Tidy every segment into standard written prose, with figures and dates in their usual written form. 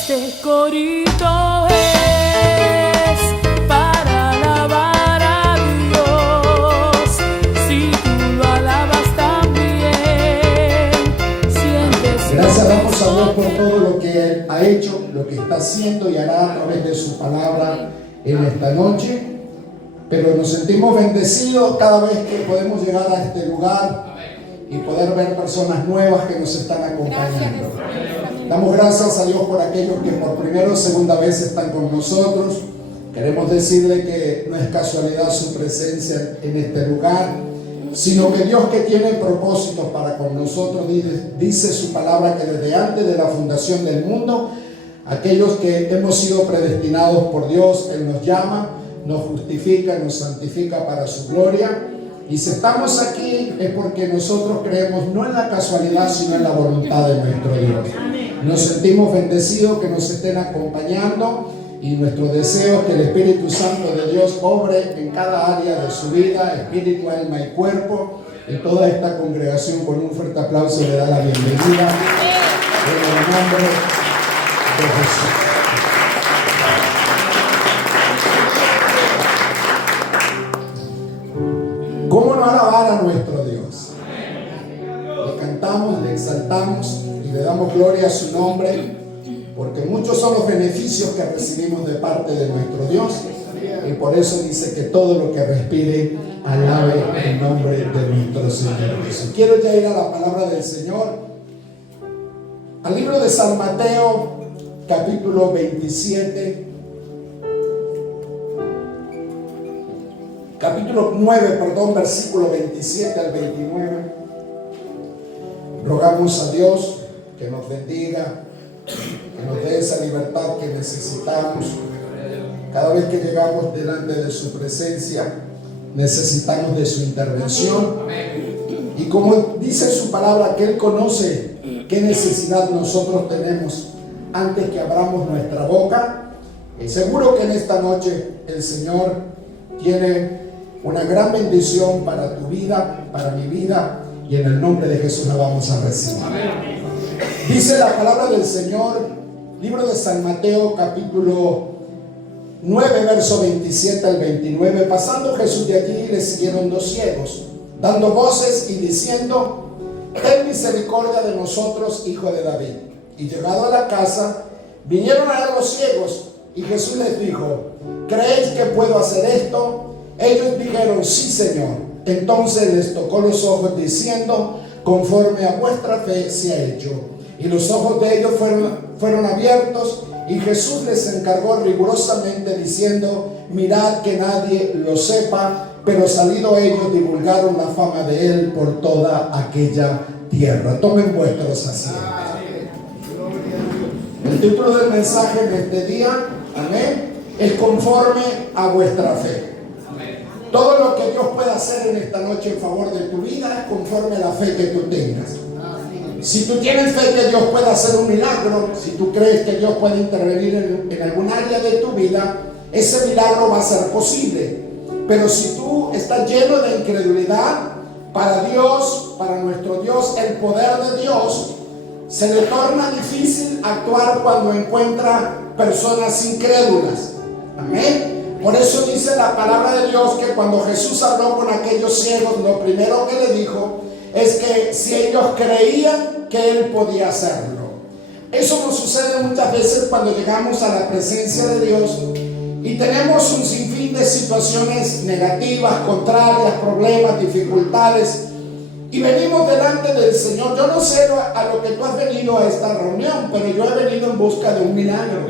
Este corito es para alabar a Dios. Si tú lo alabas también, sientes. Gracias damos a Dios por todo lo que Él ha hecho, lo que está haciendo y hará a través de su palabra en esta noche. Pero nos sentimos bendecidos cada vez que podemos llegar a este lugar y poder ver personas nuevas que nos están acompañando. Damos gracias a Dios por aquellos que por primera o segunda vez están con nosotros. Queremos decirle que no es casualidad su presencia en este lugar, sino que Dios, que tiene propósitos para con nosotros, dice su palabra que desde antes de la fundación del mundo, aquellos que hemos sido predestinados por Dios, Él nos llama, nos justifica, nos santifica para su gloria. Y si estamos aquí es porque nosotros creemos no en la casualidad, sino en la voluntad de nuestro Dios. Nos sentimos bendecidos que nos estén acompañando, y nuestro deseo es que el Espíritu Santo de Dios obre en cada área de su vida, espíritu, alma y cuerpo. Y toda esta congregación, con un fuerte aplauso, le da la bienvenida en el nombre de Jesús. ¿Cómo no alabar a nuestro Dios? Le cantamos, le exaltamos y le damos gloria a su nombre, porque muchos son los beneficios que recibimos de parte de nuestro Dios, y por eso dice que todo lo que respire alabe el nombre de nuestro Señor Jesús. Quiero ya ir a la palabra del Señor, al libro de San Mateo, capítulo 27. Capítulo 9, versículo 27 al 29. Rogamos a Dios que nos bendiga, que nos dé esa libertad que necesitamos. Cada vez que llegamos delante de su presencia, necesitamos de su intervención. Y como dice su palabra, que Él conoce qué necesidad nosotros tenemos antes que abramos nuestra boca. Y seguro que en esta noche el Señor tiene una gran bendición para tu vida, para mi vida, y en el nombre de Jesús la vamos a recibir. Dice la palabra del Señor, libro de San Mateo, capítulo 9, verso 27 al 29. Pasando Jesús de allí, le siguieron dos ciegos, dando voces y diciendo: ten misericordia de nosotros, hijo de David. Y llegado a la casa, vinieron a los ciegos, y Jesús les dijo: ¿creéis que puedo hacer esto? Ellos dijeron: sí, Señor. Entonces les tocó los ojos, diciendo: conforme a vuestra fe se ha hecho. Y los ojos de ellos fueron abiertos, y Jesús les encargó rigurosamente, diciendo: mirad que nadie lo sepa. Pero salido ellos, divulgaron la fama de él por toda aquella tierra. Tomen vuestros asientos. El título del mensaje de este día, amén, es conforme a vuestra fe. Todo lo que Dios pueda hacer en esta noche en favor de tu vida es conforme a la fe que tú tengas. Si tú tienes fe que Dios pueda hacer un milagro, si tú crees que Dios puede intervenir en algún área de tu vida, ese milagro va a ser posible. Pero si tú estás lleno de incredulidad, para Dios, para nuestro Dios, el poder de Dios, se le torna difícil actuar cuando encuentra personas incrédulas. Amén. Por eso dice la palabra de Dios que cuando Jesús habló con aquellos ciegos, lo primero que le dijo es que si ellos creían que Él podía hacerlo. Eso nos sucede muchas veces cuando llegamos a la presencia de Dios y tenemos un sinfín de situaciones negativas, contrarias, problemas, dificultades, y venimos delante del Señor. Yo no sé a lo que tú has venido a esta reunión, pero yo he venido en busca de un milagro.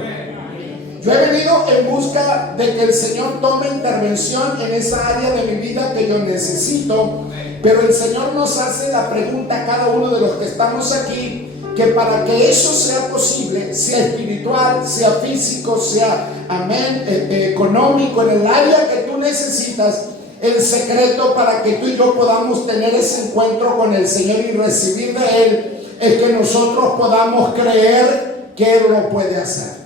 Yo he venido en busca de que el Señor tome intervención en esa área de mi vida que yo necesito. Pero el Señor nos hace la pregunta a cada uno de los que estamos aquí, que para que eso sea posible, sea espiritual, sea físico, sea, amén, económico, en el área que tú necesitas, el secreto para que tú y yo podamos tener ese encuentro con el Señor y recibir de Él, es que nosotros podamos creer que Él lo puede hacer.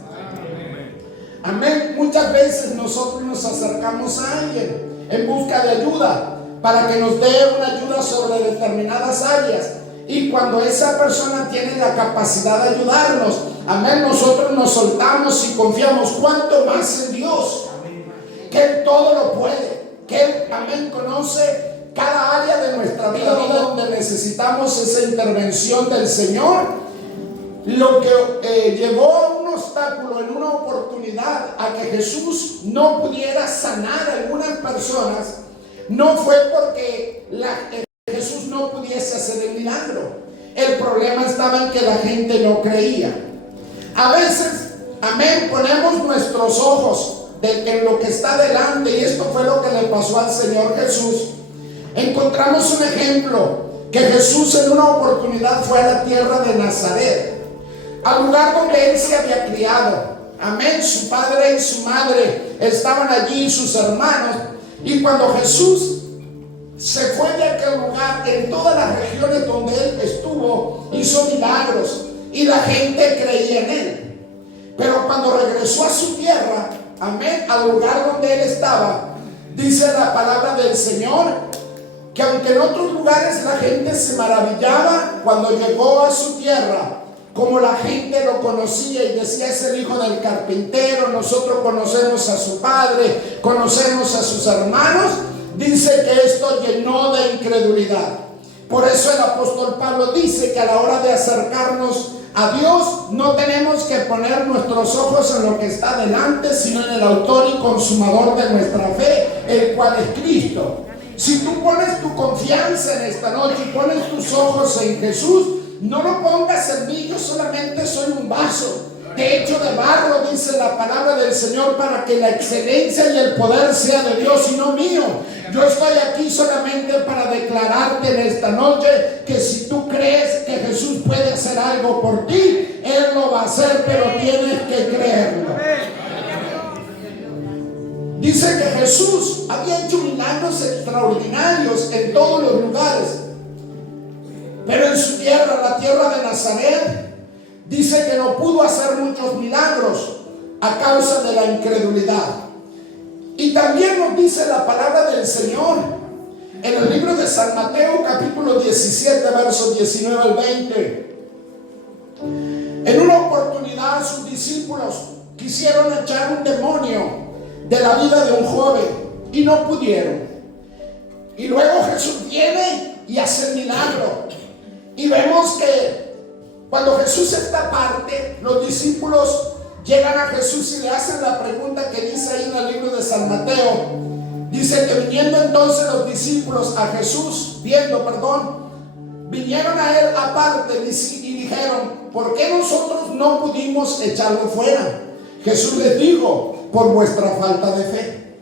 Amén. Muchas veces nosotros nos acercamos a alguien en busca de ayuda, para que nos dé una ayuda sobre determinadas áreas. Y cuando esa persona tiene la capacidad de ayudarnos, amén, nosotros nos soltamos y confiamos cuánto más en Dios, que Él todo lo puede, que Él, amén, conoce cada área de nuestra vida donde necesitamos esa intervención del Señor. Lo que llevó a un obstáculo en una oportunidad a que Jesús no pudiera sanar a algunas personas, no fue porque Jesús no pudiese hacer el milagro. El problema estaba en que la gente no creía. A veces, amén, ponemos nuestros ojos en lo que está delante, y esto fue lo que le pasó al Señor Jesús. Encontramos un ejemplo, que Jesús en una oportunidad fue a la tierra de Nazaret, al lugar donde Él se había criado. Amén, su padre y su madre estaban allí, sus hermanos. Y cuando Jesús se fue de aquel lugar, en todas las regiones donde Él estuvo, hizo milagros y la gente creía en Él. Pero cuando regresó a su tierra, amén, al lugar donde Él estaba, dice la palabra del Señor, que aunque en otros lugares la gente se maravillaba cuando llegó a su tierra, como la gente lo conocía y decía: es el hijo del carpintero, nosotros conocemos a su padre, conocemos a sus hermanos, dice que esto llenó de incredulidad. Por eso el apóstol Pablo dice que a la hora de acercarnos a Dios no tenemos que poner nuestros ojos en lo que está delante, sino en el autor y consumador de nuestra fe, el cual es Cristo. Si tú pones tu confianza en esta noche y pones tus ojos en Jesús, no lo pongas en mí, yo solamente soy un vaso hecho de barro, dice la palabra del Señor, para que la excelencia y el poder sea de Dios y no mío. Yo estoy aquí solamente para declararte en esta noche que si tú crees que Jesús puede hacer algo por ti, Él lo va a hacer, pero tienes que creerlo. Dice que Jesús había hecho milagros extraordinarios en todos los lugares, pero en su tierra, la tierra de Nazaret, dice que no pudo hacer muchos milagros a causa de la incredulidad. Y también nos dice la palabra del Señor en el libro de San Mateo, capítulo 17, versos 19 al 20. En una oportunidad sus discípulos quisieron echar un demonio de la vida de un joven y no pudieron. Y luego Jesús viene y hace el milagro. Y vemos que cuando Jesús está aparte, los discípulos llegan a Jesús y le hacen la pregunta que dice ahí en el libro de San Mateo. Dice que viniendo entonces los discípulos a Jesús, vinieron a Él aparte y dijeron: ¿por qué nosotros no pudimos echarlo fuera? Jesús les dijo: por vuestra falta de fe.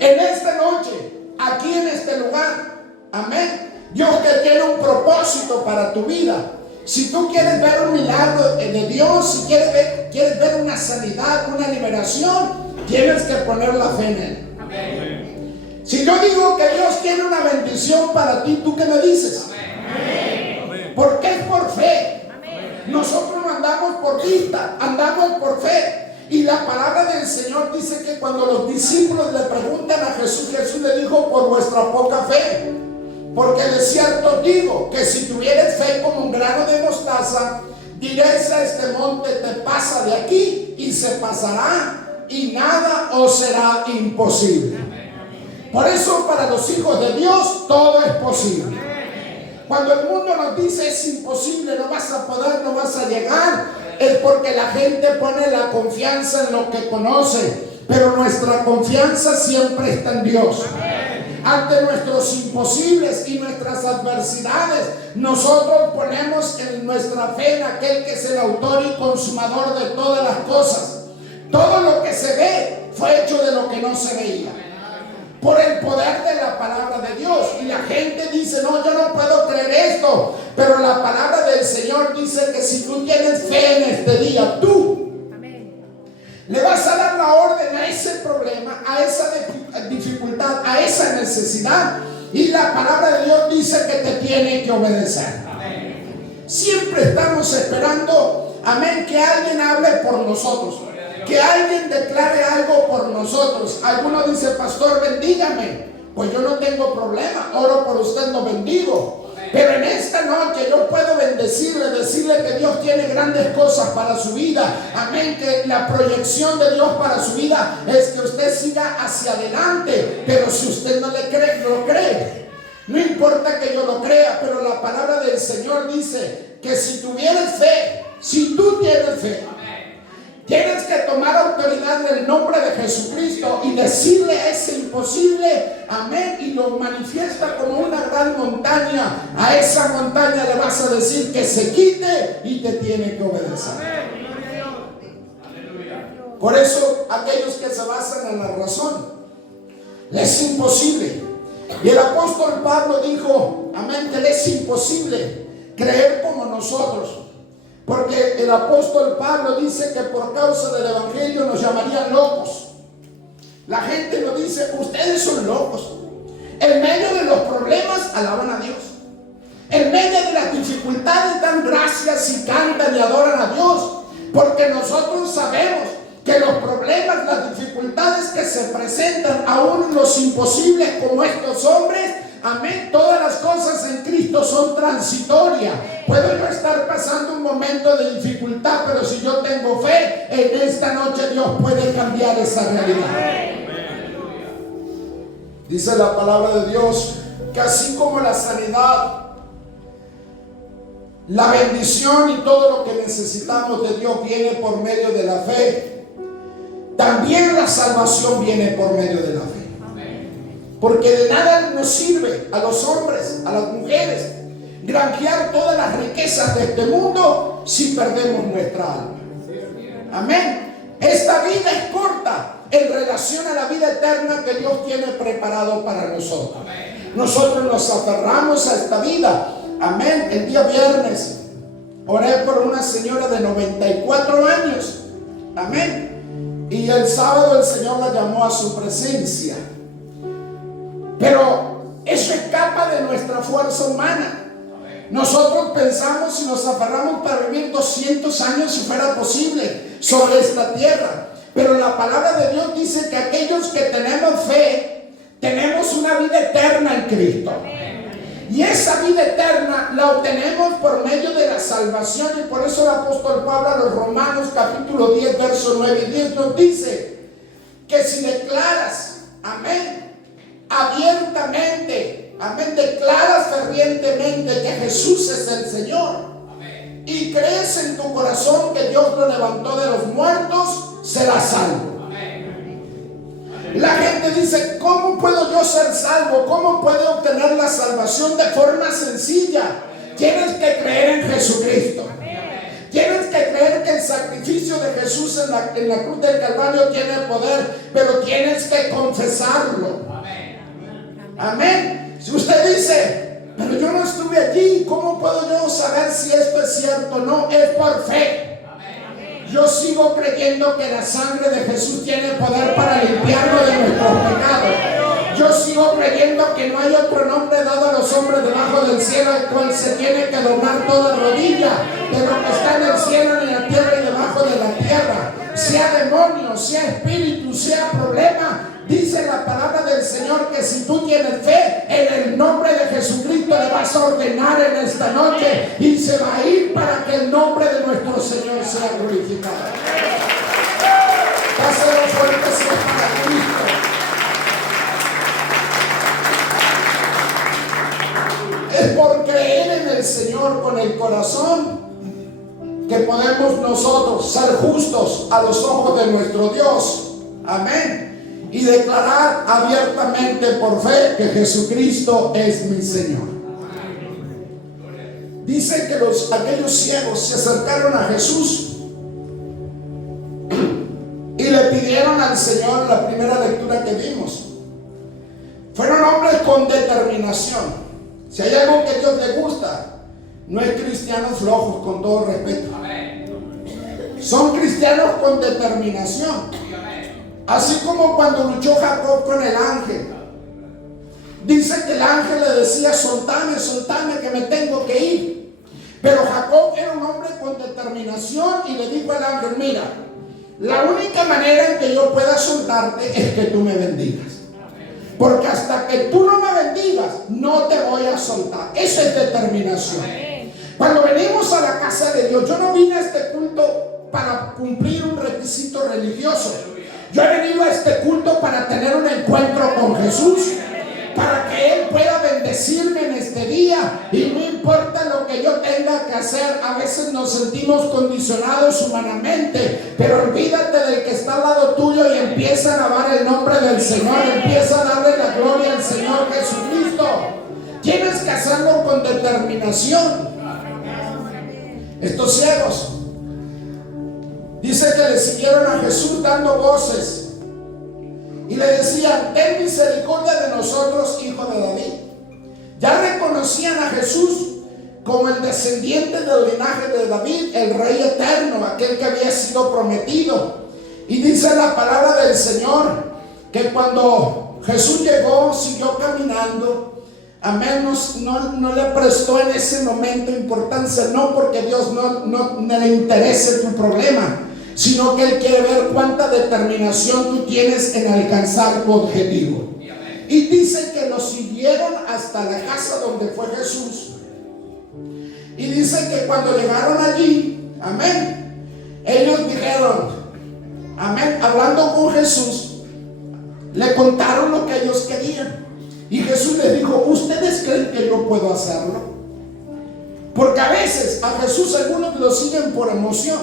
En esta noche, aquí en este lugar, amén, Dios te tiene un propósito para tu vida. Si tú quieres ver un milagro de Dios, si quieres ver una sanidad, una liberación, tienes que poner la fe en Él. Amén. Si yo digo que Dios tiene una bendición para ti, ¿tú qué me dices? Amén. Porque es por fe. Amén. Nosotros no andamos por vista, andamos por fe. Y la palabra del Señor dice que cuando los discípulos le preguntan a Jesús, Jesús le dijo: por vuestra poca fe. Porque de cierto digo que si tuvieres fe como un grano de mostaza, diréis a este monte: te pasa de aquí, y se pasará, y nada os será imposible. Por eso para los hijos de Dios todo es posible. Cuando el mundo nos dice es imposible, no vas a poder, no vas a llegar, es porque la gente pone la confianza en lo que conoce, pero nuestra confianza siempre está en Dios. Ante nuestros imposibles y nuestras adversidades, nosotros ponemos en nuestra fe en aquel que es el autor y consumador de todas las cosas. Todo lo que se ve fue hecho de lo que no se veía, por el poder de la palabra de Dios. Y la gente dice: no, yo no puedo creer esto, pero la palabra del Señor dice que si tú tienes fe en este día, tú le vas a dar la orden a ese problema, a esa dificultad, a esa necesidad, y la palabra de Dios dice que te tiene que obedecer. Amén. Siempre estamos esperando, amén, que alguien hable por nosotros, que alguien declare algo por nosotros. Alguno dice: pastor, bendígame. Pues yo no tengo problema, oro por usted, no bendigo. Pero en esta noche yo puedo bendecirle, decirle que Dios tiene grandes cosas para su vida. Amén. Que la proyección de Dios para su vida es que usted siga hacia adelante. Pero si usted no le cree, no lo cree. No importa que yo lo crea, pero la palabra del Señor dice que si tuvieras fe, si tú tienes fe, tienes que tomar autoridad en el nombre de Jesucristo y decirle a ese imposible, amén, y lo manifiesta como una gran montaña. A esa montaña le vas a decir que se quite y te tiene que obedecer. Por eso aquellos que se basan en la razón, es imposible. Y el apóstol Pablo dijo, amén, que le es imposible creer como nosotros. Porque el apóstol Pablo dice que por causa del evangelio nos llamarían locos. La gente nos dice, ustedes son locos. En medio de los problemas alaban a Dios. En medio de las dificultades dan gracias y cantan y adoran a Dios. Porque nosotros sabemos que los problemas, las dificultades que se presentan, aún los imposibles como estos hombres, amén, todas las cosas en Cristo son transitorias. Puedo yo estar pasando un momento de dificultad, pero si yo tengo fe, en esta noche Dios puede cambiar esa realidad. Dice la palabra de Dios que así como la sanidad, la bendición y todo lo que necesitamos de Dios viene por medio de la fe, también la salvación viene por medio de la fe. Porque de nada nos sirve a los hombres, a las mujeres, granjear todas las riquezas de este mundo si perdemos nuestra alma. Amén. Esta vida es corta en relación a la vida eterna que Dios tiene preparado para nosotros. Nosotros nos aferramos a esta vida. Amén. El día viernes oré por una señora de 94 años. Amén. Y el sábado el Señor la llamó a su presencia. Pero eso escapa de nuestra fuerza humana. Nosotros pensamos y nos aferramos para vivir 200 años si fuera posible sobre esta tierra. Pero la palabra de Dios dice que aquellos que tenemos fe, tenemos una vida eterna en Cristo. Y esa vida eterna la obtenemos por medio de la salvación. Y por eso el apóstol Pablo a los Romanos capítulo 10, verso 9 y 10 nos dice que si declaras, amén, abiertamente, amén, declaras fervientemente que Jesús es el Señor, amén, y crees en tu corazón que Dios lo levantó de los muertos, serás salvo. La gente dice, ¿cómo puedo yo ser salvo? ¿Cómo puedo obtener la salvación? De forma sencilla. Tienes que creer en Jesucristo. Tienes que creer que el sacrificio de Jesús en la cruz del Calvario tiene poder, pero tienes que confesarlo. Amén. Si usted dice, pero yo no estuve allí, ¿cómo puedo yo saber si esto es cierto? No, es por fe. Yo sigo creyendo que la sangre de Jesús tiene poder para limpiarnos de nuestros pecados. Yo sigo creyendo que no hay otro nombre dado a los hombres debajo del cielo al cual se tiene que doblar toda rodilla de lo que está en el cielo, en la tierra y debajo de la tierra. Sea demonio, sea espíritu, sea problema. Dice la palabra del Señor que si tú tienes fe en el nombre de Jesucristo le vas a ordenar en esta noche y se va a ir para que el nombre de nuestro Señor sea glorificado. Dáselo fuerte si es para Cristo. Es por creer en el Señor con el corazón que podemos nosotros ser justos a los ojos de nuestro Dios. Amén. Y declarar abiertamente por fe que Jesucristo es mi Señor. Dice que aquellos ciegos se acercaron a Jesús y le pidieron al Señor la primera lectura que vimos. Fueron hombres con determinación. Si hay algo que a Dios le gusta, no es cristianos flojos, con todo respeto. Son cristianos con determinación. Así como cuando luchó Jacob con el ángel. Dice que el ángel le decía, soltame, soltame, que me tengo que ir. Pero Jacob era un hombre con determinación y le dijo al ángel, mira, la única manera en que yo pueda soltarte es que tú me bendigas. porque hasta que tú no me bendigas, no te voy a soltar. Eso es determinación. Cuando venimos a la casa de Dios, yo no vine a este culto para cumplir un requisito religioso. Yo he venido a este culto para tener un encuentro con Jesús, para que Él pueda bendecirme en este día. Y no importa lo que yo tenga que hacer, a veces nos sentimos condicionados humanamente, pero olvídate del que está al lado tuyo y empieza a alabar el nombre del Señor, empieza a darle la gloria al Señor Jesucristo. Tienes que hacerlo con determinación. Estos ciegos, dice que le siguieron a Jesús dando voces y le decían: ten misericordia de nosotros, hijo de David. Ya reconocían a Jesús como el descendiente del linaje de David, el rey eterno, aquel que había sido prometido. Y dice la palabra del Señor que cuando Jesús llegó, siguió caminando. Amén, no le prestó en ese momento importancia, no porque Dios no le interese tu problema, sino que Él quiere ver cuánta determinación tú tienes en alcanzar tu objetivo. Y dice que lo siguieron hasta la casa donde fue Jesús. Y dice que cuando llegaron allí, amén, ellos dijeron, amén, hablando con Jesús, le contaron lo que ellos querían. Y Jesús les dijo: ¿ustedes creen que yo puedo hacerlo? Porque a veces a Jesús algunos lo siguen por emoción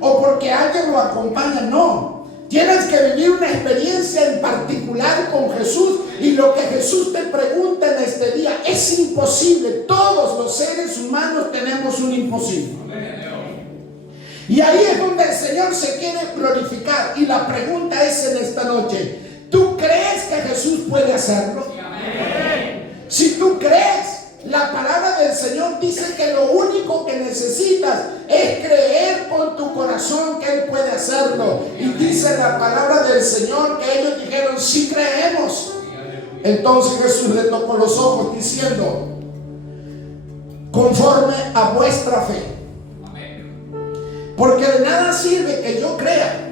o porque alguien lo acompaña. No, tienes que vivir una experiencia en particular con Jesús. Y lo que Jesús te pregunta en este día es imposible. Todos los seres humanos tenemos un imposible. Y ahí es donde el Señor se quiere glorificar. Y la pregunta es en esta noche: ¿tú crees que Jesús puede hacerlo? Si tú crees, la palabra del Señor dice que lo único que necesitas es creer con tu corazón que Él puede hacerlo. Y dice la palabra del Señor que ellos dijeron: sí creemos. Entonces Jesús le tocó los ojos diciendo: conforme a vuestra fe. Porque de nada sirve que yo crea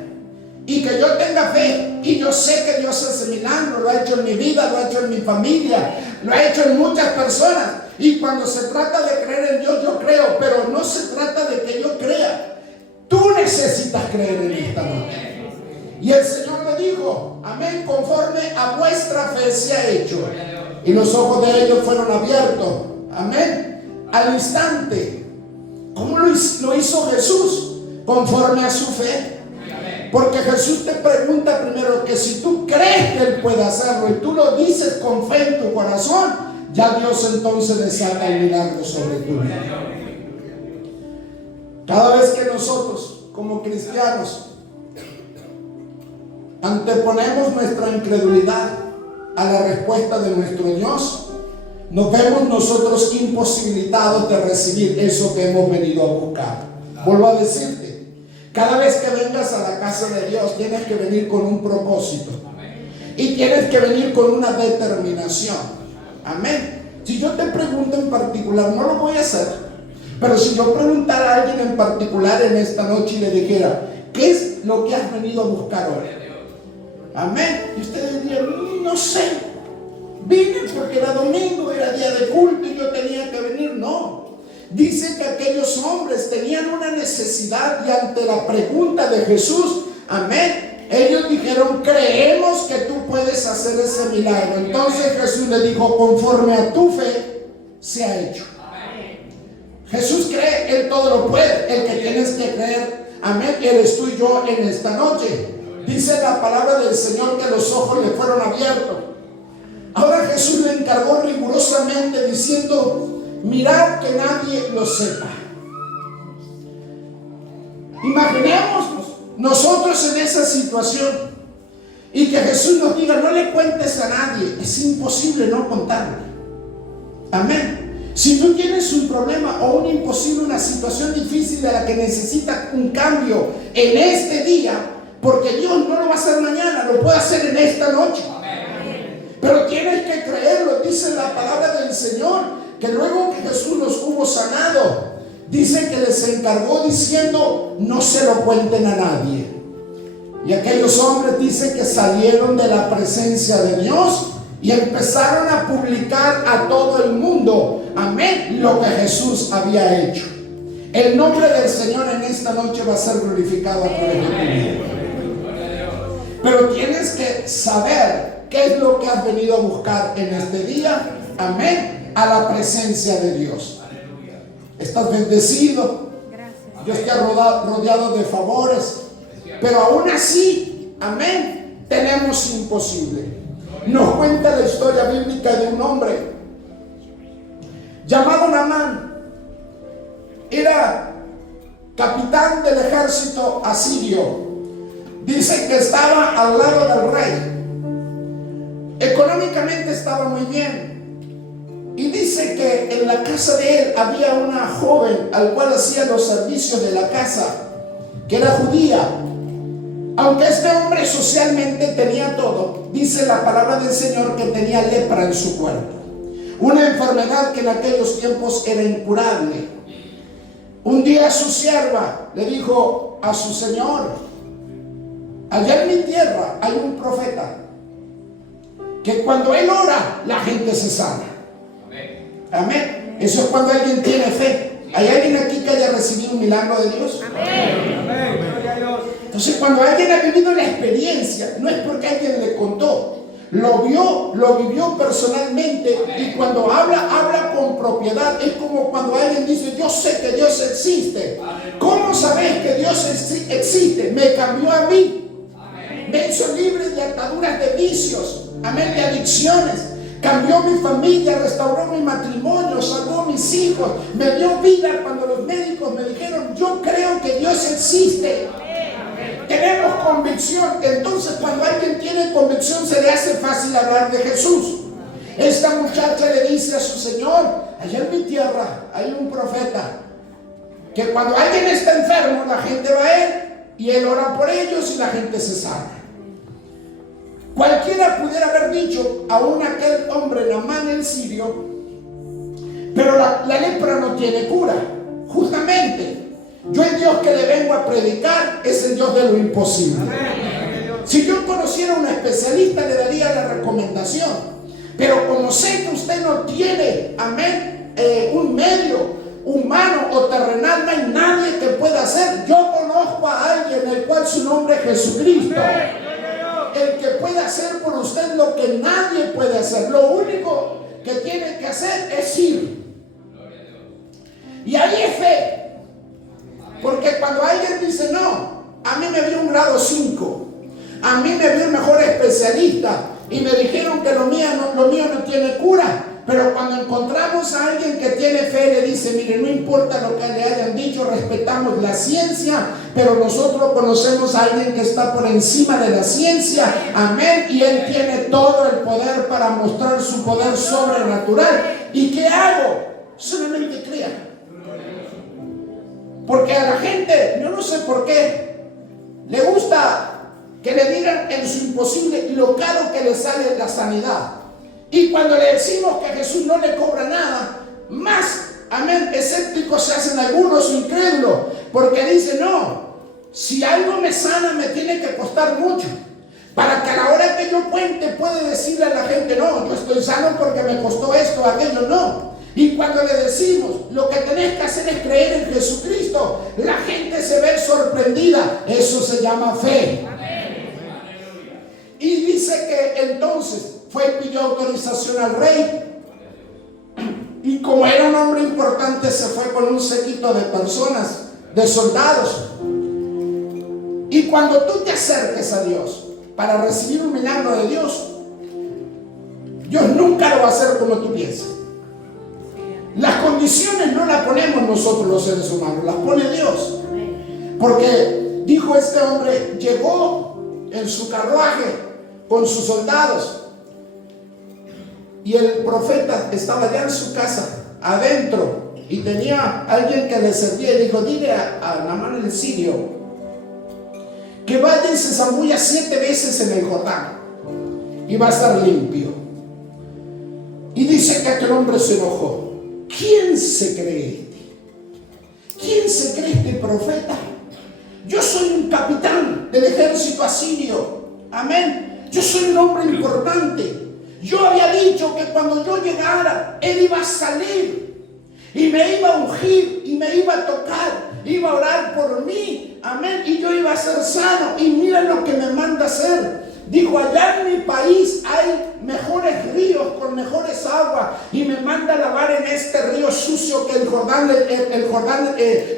y que yo tenga fe, y yo sé que Dios hace milagros, lo ha hecho en mi vida, lo ha hecho en mi familia, lo ha hecho en muchas personas. Y cuando se trata de creer en Dios, yo creo, pero no se trata de que yo crea. Tú necesitas creer en esta noche. Y el Señor le dijo: amén, conforme a vuestra fe se ha hecho. Y los ojos de ellos fueron abiertos, amén, al instante. ¿Cómo lo hizo Jesús? Conforme a su fe. Porque Jesús te pregunta primero que si tú crees que Él puede hacerlo y tú lo dices con fe en tu corazón, ya Dios entonces desata el milagro sobre tu vida. Cada vez que nosotros como cristianos anteponemos nuestra incredulidad a la respuesta de nuestro Dios, nos vemos nosotros imposibilitados de recibir eso que hemos venido a buscar. Vuelvo a decirte: cada vez que vengas a la casa de Dios, tienes que venir con un propósito. Y tienes que venir con una determinación. Amén. Si yo te pregunto en particular, no lo voy a hacer, pero si yo preguntara a alguien en particular en esta noche y le dijera: ¿qué es lo que has venido a buscar hoy? Amén. Y ustedes dirían: no sé, vine porque era domingo, era día de culto y yo tenía que venir. No. Dice que aquellos hombres tenían una necesidad y ante la pregunta de Jesús, amén, ellos dijeron: creemos que tú puedes hacer ese milagro. Entonces Jesús le dijo: conforme a tu fe se ha hecho. Jesús cree, Él todo lo puede. El que tienes que creer, amén, eres tú y yo en esta noche. Dice la palabra del Señor que los ojos le fueron abiertos. Ahora Jesús le encargó rigurosamente diciendo: mirad que nadie lo sepa. Imaginémonos nosotros en esa situación y que Jesús nos diga: no le cuentes a nadie. Es imposible no contarle. Amén. Si tú tienes un problema o un imposible, una situación difícil de la que necesitas un cambio en este día, porque Dios no lo va a hacer mañana, lo puede hacer en esta noche. Pero tienes que creerlo. Dice la palabra del Señor que luego que Jesús los hubo sanado, dice que les encargó diciendo: no se lo cuenten a nadie. Y aquellos hombres, dice que salieron de la presencia de Dios Y empezaron a publicar a todo el mundo, amén, lo que Jesús había hecho. El nombre del Señor en esta noche va a ser glorificado a través de tu vida. Pero tienes que saber qué es lo que has venido a buscar en este día, amén, a la presencia de Dios. Estás bendecido, Dios te ha rodeado de favores, pero aún así, amén, tenemos imposible. Nos cuenta la historia bíblica de un hombre llamado Naamán. Era capitán del ejército asirio. Dice que estaba al lado del rey. Económicamente estaba muy bien. Y dice que en la casa de él había una joven al cual hacía los servicios de la casa, que era judía. Aunque este hombre socialmente tenía todo, dice la palabra del Señor que tenía lepra en su cuerpo. Una enfermedad que en aquellos tiempos era incurable. Un día su sierva le dijo a su señor: allá en mi tierra hay un profeta que cuando él ora, la gente se sana. Amén. Eso es cuando alguien tiene fe. ¿Hay alguien aquí que haya recibido un milagro de Dios? Amén. Entonces, cuando alguien ha vivido la experiencia, no es porque alguien le contó, lo vio, lo vivió personalmente. Y cuando habla con propiedad. Es como cuando alguien dice: yo sé que Dios existe. ¿Cómo sabes que Dios existe? Me cambió a mí. Me hizo libre de ataduras de vicios, amén, de adicciones. Cambió mi familia, restauró mi matrimonio, salvó a mis hijos, me dio vida cuando los médicos me dijeron: yo creo que Dios existe. Tenemos convicción. Entonces, cuando alguien tiene convicción, se le hace fácil hablar de Jesús. Esta muchacha le dice a su señor: allá en mi tierra hay un profeta que cuando alguien está enfermo, la gente va a él y él ora por ellos y la gente se sana. Cualquiera pudiera haber dicho: aún aquel hombre, Naamán el sirio, pero la lepra no tiene cura. Justamente, yo el Dios que le vengo a predicar es el Dios de lo imposible. Si yo conociera a un especialista, le daría la recomendación. Pero como sé que usted no tiene, amén, un medio humano o terrenal, no hay nadie que pueda hacer. Yo conozco a alguien el cual su nombre es Jesucristo. El que puede hacer por usted lo que nadie puede hacer. Lo único que tiene que hacer es ir. Y ahí es fe. Porque cuando alguien dice: no, a mí me dio un grado 5, a mí me dio el mejor especialista y me dijeron que lo mío no tiene cura. Pero cuando encontramos a alguien que tiene fe, le dice: mire, no importa lo que le hayan dicho, respetamos la ciencia, pero nosotros conocemos a alguien que está por encima de la ciencia, amén, y él tiene todo el poder para mostrar su poder sobrenatural. ¿Y qué hago? Solamente crea. Porque a la gente, yo no sé por qué, le gusta que le digan en su imposible lo caro que le sale la sanidad. Y cuando le decimos que a Jesús no le cobra nada, más, amén, escépticos se hacen algunos, incrédulos, porque dicen: no, si algo me sana me tiene que costar mucho, para que a la hora que yo cuente puede decirle a la gente: no, yo estoy sano porque me costó esto, aquello. No. Y cuando le decimos: lo que tenés que hacer es creer en Jesucristo, la gente se ve sorprendida. Eso se llama fe. Y dice que entonces fue y pidió autorización al rey. Y como era un hombre importante, se fue con un séquito de personas, de soldados. Y cuando tú te acerques a Dios para recibir un milagro de Dios, Dios nunca lo va a hacer como tú piensas. Las condiciones no las ponemos nosotros los seres humanos, las pone Dios. Porque dijo este hombre, llegó en su carruaje con sus soldados y el profeta estaba allá en su casa, adentro, y tenía alguien que le servía y dijo: dile a Naamán el sirio que vaya y se zambulla 7 veces en el Jordán y va a estar limpio. Y dice que aquel hombre se enojó. ¿Quién se cree este? ¿Quién se cree este profeta? Yo soy un capitán del ejército asirio. Amén. Yo soy un hombre importante. Yo había dicho que cuando yo llegara, Él iba a salir y me iba a ungir y me iba a tocar, iba a orar por mí, amén, y yo iba a ser sano. Y mira lo que me manda a hacer. Dijo, allá en mi país hay mejores ríos con mejores aguas, y me manda a lavar en este río sucio que el Jordán,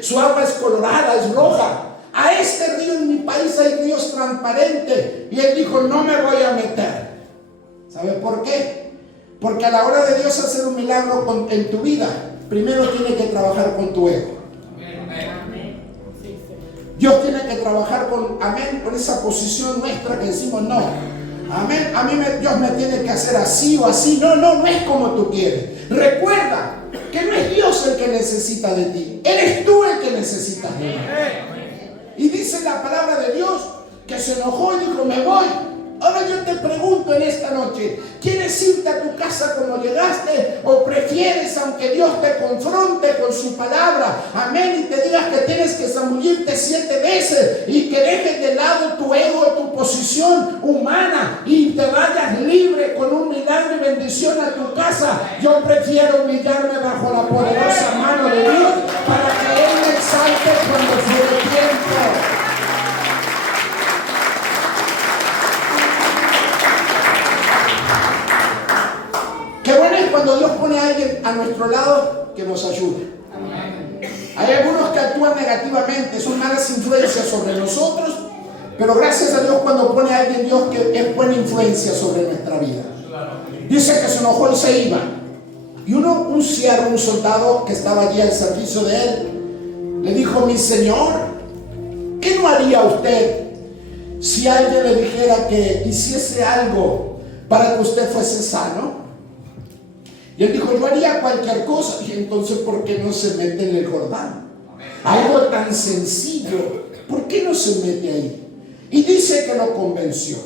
su agua es colorada, es roja. A este río en mi país hay ríos transparentes. Y Él dijo, no me voy a meter. ¿Sabe por qué? Porque a la hora de Dios hacer un milagro en tu vida, primero tiene que trabajar con tu ego. Dios tiene que trabajar con esa posición nuestra que decimos no. Amén. Dios me tiene que hacer así o así. No es como tú quieres. Recuerda que no es Dios el que necesita de ti. Eres tú el que necesitas de Él. Y dice la palabra de Dios que se enojó y dijo, me voy. Ahora yo te pregunto en esta noche, ¿quieres irte a tu casa como llegaste? ¿O prefieres, aunque Dios te confronte con su palabra, amén, y te digas que tienes que zambullirte 7 veces y que dejes de lado tu ego, tu posición humana y te vayas libre con un milagro y bendición a tu casa? Yo prefiero humillarme bajo la poderosa mano de Dios para que Él me exalte cuando fuere tiempo. Qué bueno es cuando Dios pone a alguien a nuestro lado que nos ayude. Hay algunos que actúan negativamente, son malas influencias sobre nosotros, pero gracias a Dios cuando pone a alguien Dios que es buena influencia sobre nuestra vida. Dice que se enojó y se iba. Y un siervo, un soldado que estaba allí al servicio de él, le dijo, mi señor, ¿qué no haría usted si alguien le dijera que hiciese algo para que usted fuese sano? Y él dijo, yo haría cualquier cosa. Y entonces, ¿por qué no se mete en el Jordán? Algo tan sencillo, ¿por qué no se mete ahí? Y dice que lo convenció.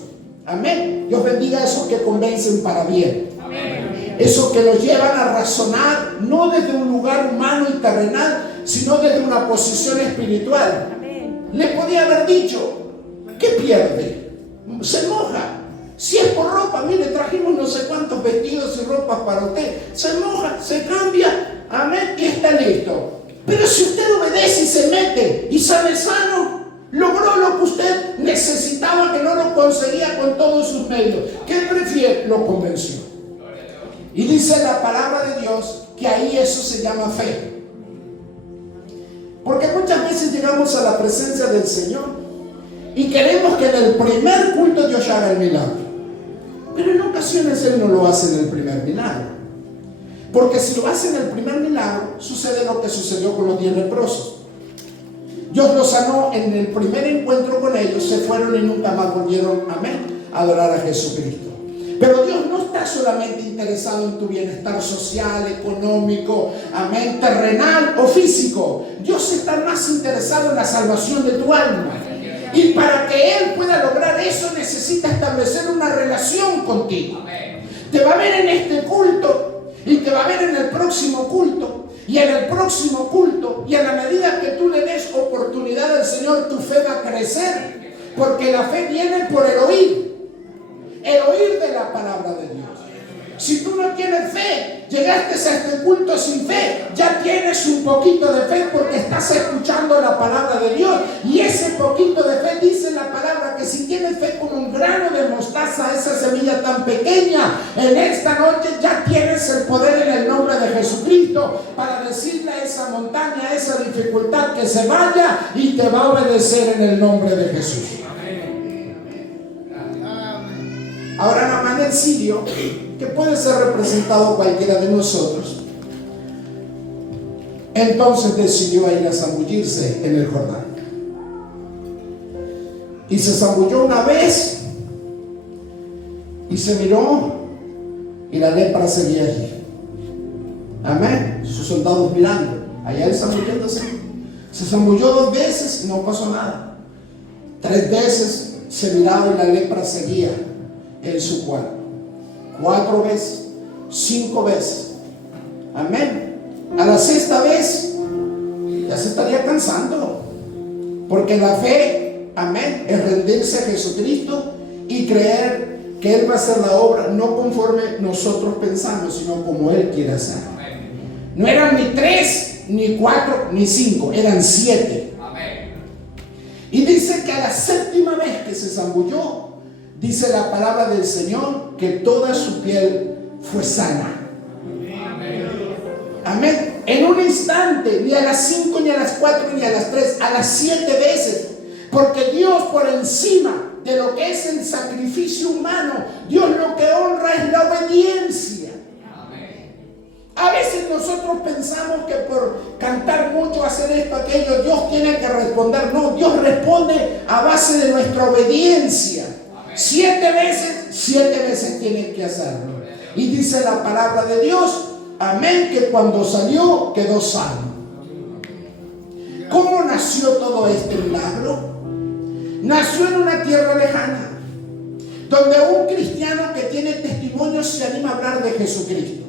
Amén. Dios bendiga a esos que convencen para bien. Amén. Esos que los llevan a razonar, no desde un lugar humano y terrenal, sino desde una posición espiritual. Amén. Le podía haber dicho, ¿qué pierde? Se moja. Si es por ropa, mire, trajimos no sé cuántos vestidos y ropas para usted. Se moja, se cambia, amén, y está listo. Pero si usted obedece y se mete y sale sano, logró lo que usted necesitaba, que no lo conseguía con todos sus medios. ¿Qué prefiere? Lo convenció. Y dice la palabra de Dios que ahí eso se llama fe. Porque muchas veces llegamos a la presencia del Señor y queremos que en el primer culto Dios haga el milagro. Pero en ocasiones Él no lo hace en el primer milagro. Porque si lo hace en el primer milagro, sucede lo que sucedió con los 10 leprosos. Dios los sanó en el primer encuentro con ellos, se fueron y nunca más volvieron, amén, a adorar a Jesucristo. Pero Dios no está solamente interesado en tu bienestar social, económico, amén, terrenal o físico. Dios está más interesado en la salvación de tu alma. Y para que Él pueda lograr eso, necesita establecer una relación contigo. Te va a ver en este culto y te va a ver en el próximo culto y en el próximo culto, y a la medida que tú le des oportunidad al Señor, tu fe va a crecer, porque la fe viene por el oír de la palabra de Dios. Si tú no tienes fe, llegaste a este culto sin fe, ya tienes un poquito de fe porque estás escuchando la palabra de Dios. Y ese poquito de fe, dice la palabra, que si tienes fe como un grano de mostaza, esa semilla tan pequeña, en esta noche ya tienes el poder en el nombre de Jesucristo para decirle a esa montaña, a esa dificultad, que se vaya, y te va a obedecer en el nombre de Jesús. Ahora Naamán el sirio, que puede ser representado cualquiera de nosotros, entonces decidió ir a zambullirse en el Jordán. Y se zambulló una vez y se miró, y la lepra seguía allí. Amén. Sus soldados mirando, allá él zambulléndose. Se zambulló 2 veces y no pasó nada. 3 veces se miraba y la lepra seguía en su cuerpo. 4 veces, 5 veces. Amén. A la 6ª vez ya se estaría cansando, porque la fe, amén, es rendirse a Jesucristo y creer que Él va a hacer la obra no conforme nosotros pensamos, sino como Él quiere hacer. No eran ni 3, ni 4, ni 5, eran 7. Y dice que a la 7ª vez que se zambulló, dice la palabra del Señor que toda su piel fue sana. Amén. En un instante, ni a las 5, ni a las 4, ni a las 3, a las 7 veces. Porque Dios, por encima de lo que es el sacrificio humano, Dios lo que honra es la obediencia. A veces nosotros pensamos que por cantar mucho, hacer esto, aquello, Dios tiene que responder. No, Dios responde a base de nuestra obediencia. 7 veces tiene que hacerlo. Y dice la palabra de Dios, amén, que cuando salió quedó sano. ¿Cómo nació todo este milagro? Nació en una tierra lejana, donde un cristiano que tiene testimonio se anima a hablar de Jesucristo.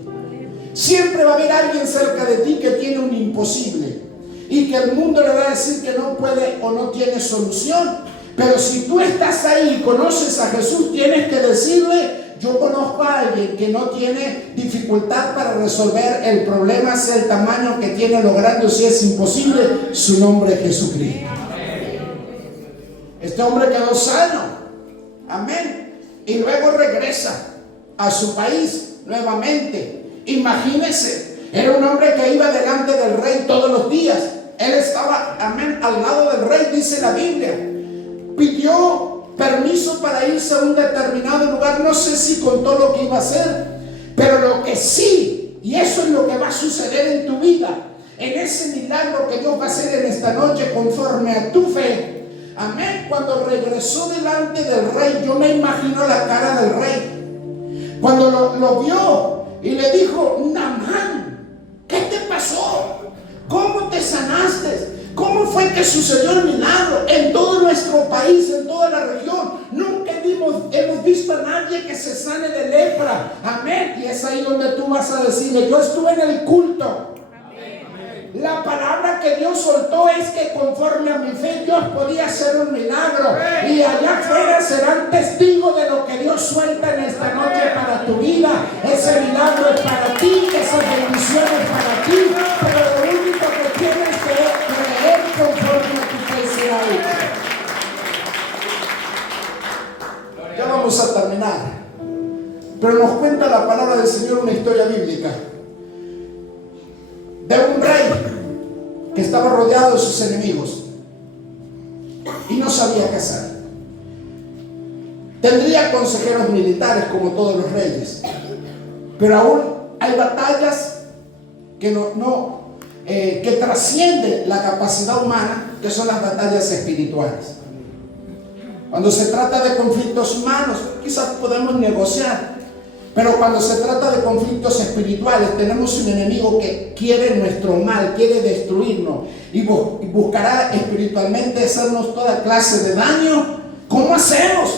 Siempre va a haber alguien cerca de ti que tiene un imposible y que el mundo le va a decir que no puede o no tiene solución. Pero si tú estás ahí y conoces a Jesús, tienes que decirle: yo conozco a alguien que no tiene dificultad para resolver el problema, sea el tamaño que tiene, lo grande o si es imposible. Su nombre es Jesucristo. Este hombre quedó sano. Amén. Y luego regresa a su país nuevamente. Imagínese, era un hombre que iba delante del rey todos los días. Él estaba, amén, al lado del rey, dice la Biblia. Pidió permiso para irse a un determinado lugar. No sé si contó lo que iba a hacer, pero lo que sí, y eso es lo que va a suceder en tu vida, en ese milagro que Dios va a hacer en esta noche conforme a tu fe. Amén. Cuando regresó delante del rey, yo me imagino la cara del rey cuando lo vio y le dijo: Naamán, ¿qué te pasó? ¿Cómo te sanaste? ¿Cómo fue que sucedió el milagro? En todo nuestro país, en toda la región, nunca hemos visto a nadie que se sane de lepra. Amén. Y es ahí donde tú vas a decirle: yo estuve en el culto. La palabra que Dios soltó es que conforme a mi fe Dios podía hacer un milagro. Y allá afuera serán testigos de lo que Dios suelta en esta noche para tu vida. Ese milagro es para ti, esa bendición es para ti. Pero lo único que tienes que creer conforme a tu fe será hecho. Ya vamos a terminar. Pero nos cuenta la palabra del Señor una historia bíblica de un rey que estaba rodeado de sus enemigos y no sabía qué hacer. Tendría consejeros militares como todos los reyes, pero aún hay batallas que trascienden la capacidad humana, que son las batallas espirituales. Cuando se trata de conflictos humanos, quizás podemos negociar. Pero cuando se trata de conflictos espirituales, tenemos un enemigo que quiere nuestro mal, quiere destruirnos y buscará espiritualmente hacernos toda clase de daño. ¿Cómo hacemos?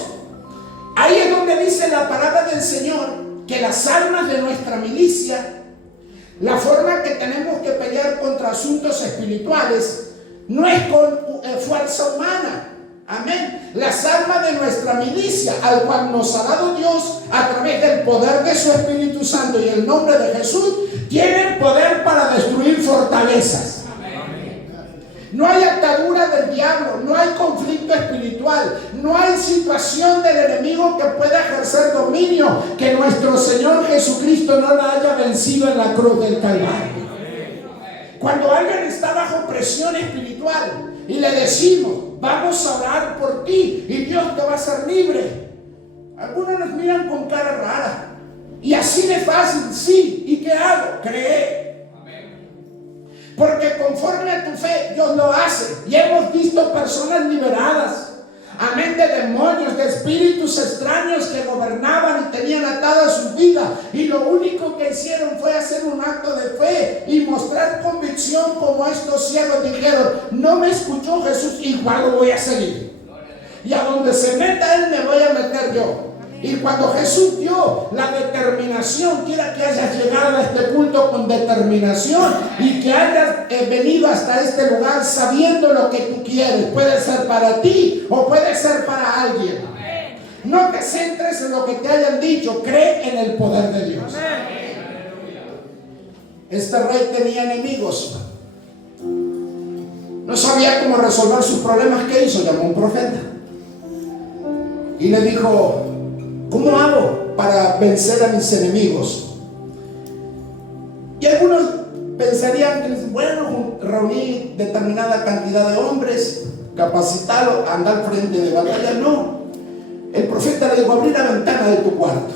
Ahí es donde dice la palabra del Señor que las armas de nuestra milicia, la forma que tenemos que pelear contra asuntos espirituales, no es con fuerza humana. Amén. Las armas de nuestra milicia, al cual nos ha dado Dios a través del poder de su Espíritu Santo y el nombre de Jesús, tienen poder para destruir fortalezas. Amén. No hay atadura del diablo, no hay conflicto espiritual, no hay situación del enemigo que pueda ejercer dominio que nuestro Señor Jesucristo no la haya vencido en la cruz del Calvario. Cuando alguien está bajo presión espiritual y le decimos: vamos a orar por ti y Dios te va a hacer libre, algunos nos miran con cara rara. Y así de fácil, sí. ¿Y qué hago? Creer. Porque conforme a tu fe Dios lo hace. Y hemos visto personas liberadas, amén, de demonios, de espíritus extraños que gobernaban y tenían atada su vida, y lo único que hicieron fue hacer un acto de fe y mostrar convicción, como estos ciegos dijeron: no me escuchó Jesús, igual lo voy a seguir, y a donde se meta Él me voy a meter yo. Y cuando Jesús dio la determinación, quiera que hayas llegado a este culto con determinación y que hayas venido hasta este lugar sabiendo lo que tú quieres, puede ser para ti o puede ser para alguien. No te centres en lo que te hayan dicho, cree en el poder de Dios. Este rey tenía enemigos. No sabía cómo resolver sus problemas. ¿Qué hizo? Llamó a un profeta y le dijo: ¿cómo hago para vencer a mis enemigos? Y algunos pensarían que, bueno, reunir determinada cantidad de hombres, capacitarlos, andar frente de batalla. No. El profeta le dijo: abrí la ventana de tu cuarto.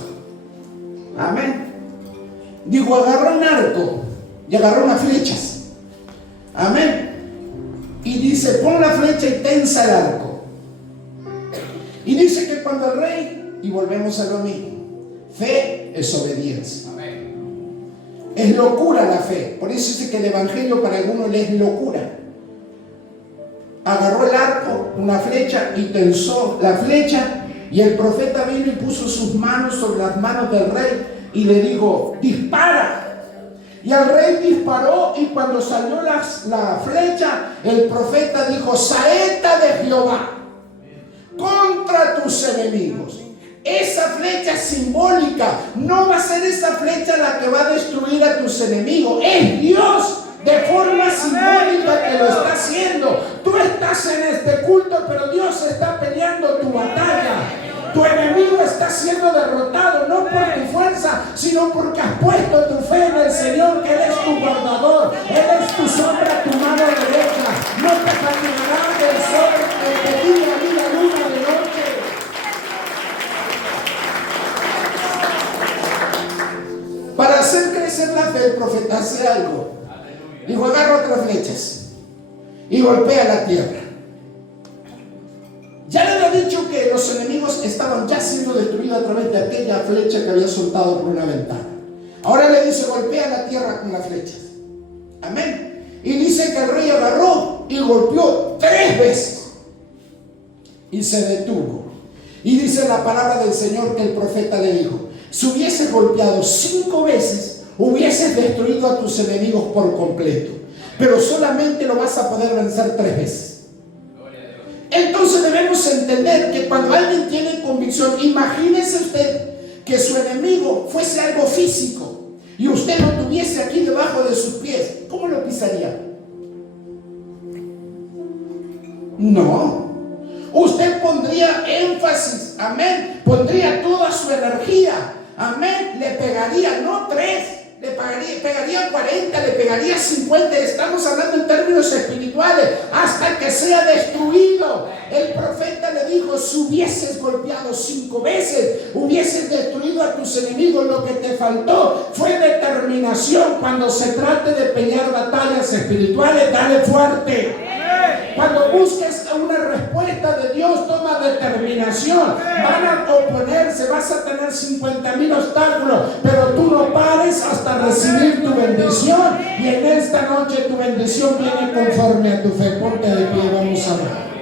Amén. Digo, agarró un arco y agarró unas flechas. Amén. Y dice: pon la flecha y tensa el arco. Y dice que cuando el rey, y volvemos a lo mismo, fe es obediencia. Es locura la fe. Por eso dice que el evangelio para algunos le es locura. Agarró el arco, una flecha, y tensó la flecha. Y el profeta vino y puso sus manos sobre las manos del rey y le dijo: dispara. Y el rey disparó, y cuando salió la flecha, el profeta dijo: saeta de Jehová contra tus enemigos. Esa flecha simbólica no va a ser esa flecha la que va a destruir a tus enemigos. Es Dios de forma simbólica que lo está haciendo. Tú estás en este culto, pero Dios está peleando tu batalla. Tu enemigo está siendo derrotado, no por tu fuerza, sino porque has puesto tu fe en el Señor, que Él es tu guardador. Él es tu sombra, tu mano derecha. No te fatigará del sol de día ni la luna de noche. Para hacer crecer la fe, el profeta hace algo. Dijo: agarra otras flechas y golpea la tierra. Ya le había dicho que los enemigos estaban ya siendo destruidos a través de aquella flecha que había soltado por una ventana. Ahora le dice: golpea la tierra con las flechas. Amén. Y dice que el rey agarró y golpeó 3 veces y se detuvo. Y dice la palabra del Señor que el profeta le dijo: si hubieses golpeado 5 veces, hubieses destruido a tus enemigos por completo, pero solamente lo vas a poder vencer 3 veces. Entonces debemos entender que cuando alguien tiene convicción, imagínese usted que su enemigo fuese algo físico y usted lo tuviese aquí debajo de sus pies. ¿Cómo lo pisaría? No. Usted pondría énfasis, amén, pondría toda su energía, amén, le pegaría, no 3, le pegaría 40, le pegaría 50, estamos hablando en términos espirituales, hasta que sea destruido. El profeta le dijo: si hubieses golpeado 5 veces, hubieses destruido a tus enemigos. Lo que te faltó fue determinación. Cuando se trate de pelear batallas espirituales, dale fuerte. Cuando busques una respuesta de Dios, toma determinación. Van a oponerse, vas a tener 50,000 obstáculos, pero tú no pares hasta recibir tu bendición. Y en esta noche tu bendición viene conforme a tu fe. Ponte de pie, vamos a ver.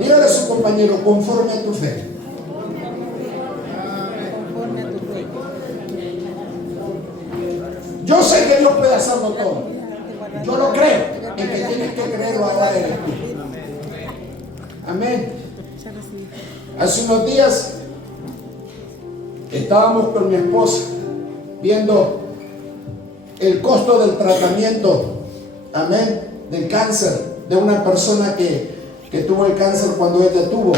Dígale a su compañero: conforme a tu fe. Yo sé que Dios puede hacerlo todo. Yo lo creo. El que tienes que creerlo ahora eres tú. Amén. Hace unos días estábamos con mi esposa viendo el costo del tratamiento, amén, del cáncer de una persona que tuvo el cáncer cuando ella tuvo,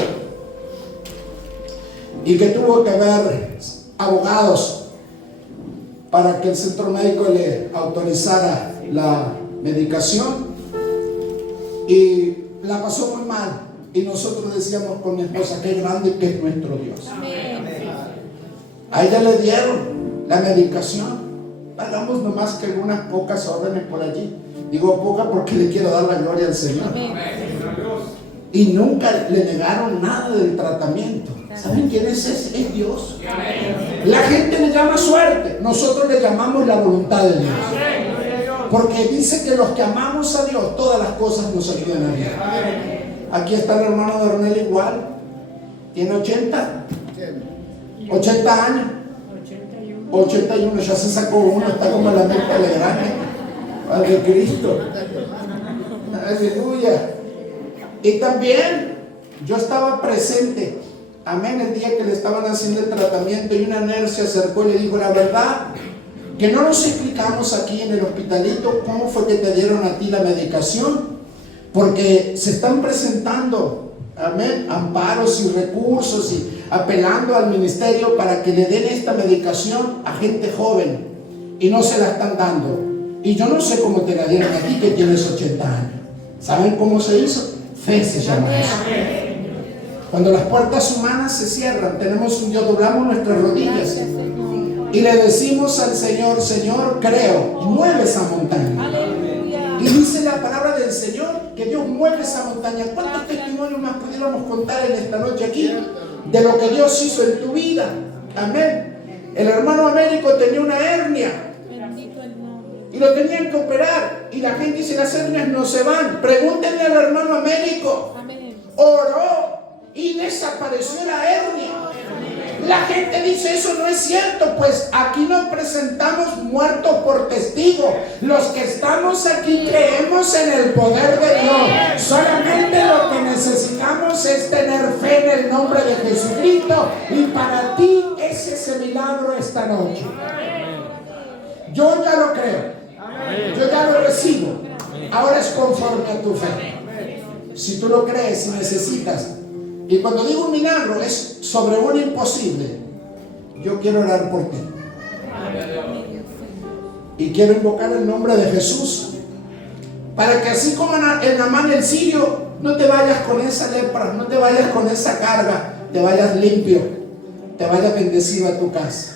y que tuvo que ver abogados para que el centro médico le autorizara la medicación, y la pasó muy mal. Y nosotros decíamos con mi esposa: qué grande que es nuestro Dios. A ella le dieron la medicación, pagamos nomás que algunas pocas órdenes por allí. Digo pocas porque le quiero dar la gloria al Señor. Y nunca le negaron nada del tratamiento. ¿Saben quién es ese? Es Dios. La gente le llama suerte, nosotros le llamamos la voluntad de Dios. Porque dice que los que amamos a Dios, todas las cosas nos ayudan a bien. Aquí está el hermano de Ornel igual. Tiene 80 años. 81, ya se sacó uno, está como la mente de grande. Padre Cristo. Aleluya. Y también yo estaba presente, amén, el día que le estaban haciendo el tratamiento, y una nurse se acercó y le dijo: la verdad que no nos explicamos aquí en el hospitalito cómo fue que te dieron a ti la medicación, porque se están presentando, amén, amparos y recursos y apelando al ministerio para que le den esta medicación a gente joven, y no se la están dando. Y yo no sé cómo te la dieron a ti que tienes 80 años. ¿Saben cómo se hizo? Fe se llama eso. Cuando las puertas humanas se cierran, tenemos un Dios, doblamos nuestras rodillas y le decimos al Señor: Señor, creo, mueve esa montaña. Y dice la palabra del Señor que Dios mueve esa montaña. ¿Cuántos testimonios más pudiéramos contar en esta noche aquí de lo que Dios hizo en tu vida? Amén. El hermano Américo tenía una hernia y lo tenían que operar, y la gente dice: las hernias no se van. Pregúntenle al hermano Américo. Oró y desapareció la hernia. La gente dice: eso no es cierto. Pues aquí nos presentamos muertos por testigo. Los que estamos aquí creemos en el poder de Dios. Solamente lo que necesitamos es tener fe en el nombre de Jesucristo, y para ti es ese milagro esta noche. Yo ya lo creo, yo ya lo recibo. Ahora es conforme a tu fe. Si tú lo crees y necesitas, y cuando digo un milagro es sobre un imposible, yo quiero orar por ti. Y quiero invocar el nombre de Jesús, para que así como en Namán el sirio, no te vayas con esa lepra, no te vayas con esa carga, te vayas limpio, te vayas bendecido a tu casa.